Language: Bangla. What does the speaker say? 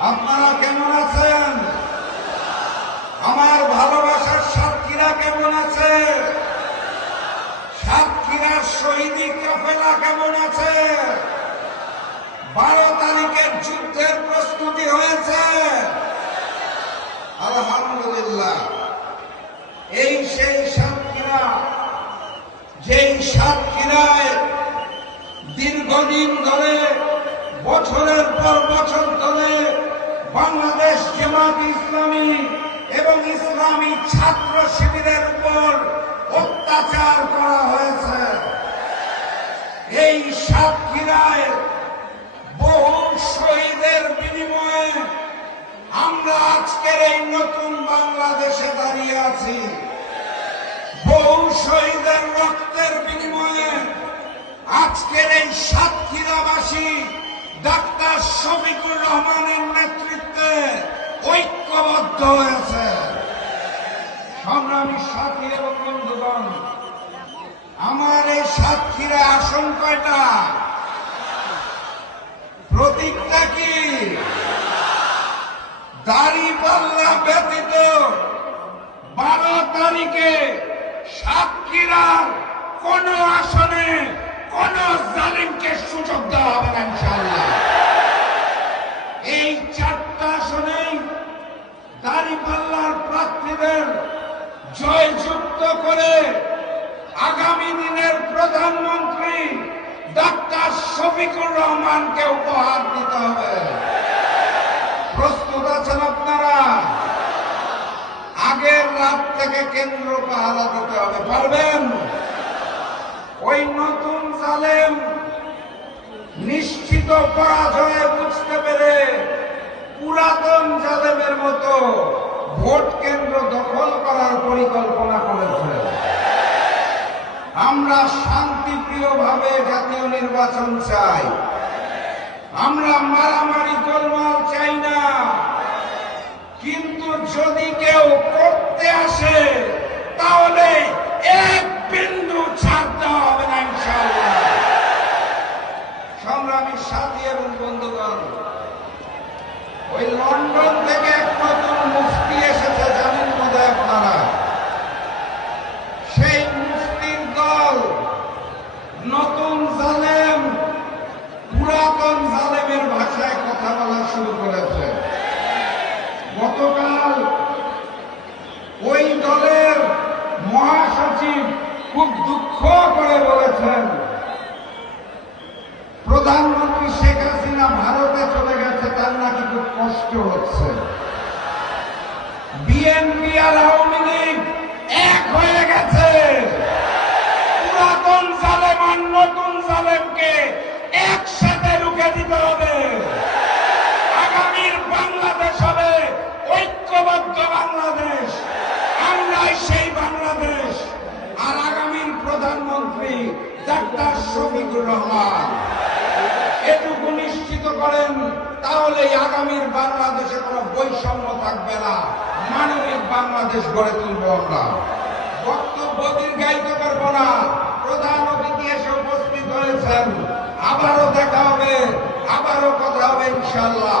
আপনারা কেমন আছেন? আমার ভালোবাসার সাতক্ষীরা কেমন আছে? সাতক্ষীরার শহীদি কাফেলা কেমন আছে? বারো তারিখের যুদ্ধের প্রস্তুতি হয়েছে। আলহামদুলিল্লাহ। এই সেই সাতক্ষীরা, যেই সাতক্ষীরায় দীর্ঘদিন ধরে বছর বাংলাদেশ জামাত ইসলামী এবং ইসলামী ছাত্র শিবিরের উপর অত্যাচার করা হয়েছে। এই সাতক্ষীরায় বহু শহীদের বিনিময়ে আমরা আজকের এই নতুন বাংলাদেশে দাঁড়িয়ে আছি। বহু শহীদের রক্তের বিনিময়ে আজকের এই সাতক্ষীরাবাসী ডাক্তার শফিকুর রহমানের নেতৃত্বে ঐক্যবদ্ধ হয়েছে। সংগ্রামী সাথী এবং বন্ধুগণ, আমার এই সাতক্ষীরা আসন কয়টা প্রতীকটা কি? দাড়ি পাল্লা ব্যতীত বারো তারিখে সাতক্ষীরার কোন আসনে কোন জালিমকে সুযোগ দেওয়া হবে না ইনশাল্লাহ এই চারটা আসনেই দাঁড়িপাল্লার প্রার্থীদের জয়যুক্ত করে আগামী দিনের প্রধানমন্ত্রী ডাক্তার শফিকুর রহমানকে উপহার দিতে হবে। প্রস্তুত আছেন আপনারা? আগের রাত থেকে কেন্দ্র পাহারা দিতে হবে, পারবেন? ওই নতুন জালেম নিশ্চিত পরাজয়ে বুঝতে পেরে পুরাতন জালেমের মতো ভোট কেন্দ্র দখল করার পরিকল্পনা করেছে। আমরা শান্তিপ্রিয় ভাবে জাতীয় নির্বাচন চাই। আমরা মারামারি গোলমাল চাই না। কিন্তু যদি কেউ করতে আসে, তাহলে এক বিন্দু ছাড় দেওয়া হবে না ইনশাআল্লাহ। সংগ্রামী সাথী এবং বন্ধুগণ, ওই লন্ডন থেকে এক নতুন মুফতি এসেছে জানেন বোধহয় আপনারা সেই মুফতির দল নতুন জালেম, পুরাতন জালেমের ভাষায় কথা বলা শুরু করেছে। গতকাল ওই দলের মহাসচিব খুব দুঃখ করে বলেছেন, প্রধানমন্ত্রী শেখ হাসিনা ভারতে চলে গেছে, তার নাকি খুব কষ্ট হচ্ছে। বিএনপি আর আওয়ামী লীগ এক হয়ে গেছে। পুরাতন আর নতুন জালেমকে একসাথে রুখে দিতে হবে। আগামীর বাংলাদেশ হবে ঐক্যবদ্ধ বাংলাদেশ। আমরাই সেই বাংলাদেশ। আর আগামীর প্রধানমন্ত্রী ডাক্তার শফিকুর রহমান। এটুকু নিশ্চিত করেন তাহলে আগামীর বাংলাদেশে কোনো বৈষম্য থাকবে না। মানবিক বাংলাদেশ গড়ে তুলব আমরা। বক্তব্য দীর্ঘায়িত করব না প্রধান অতিথি এসে উপস্থিত হয়েছেন আবারও দেখা হবে আবারও কথা হবে ইনশাল্লাহ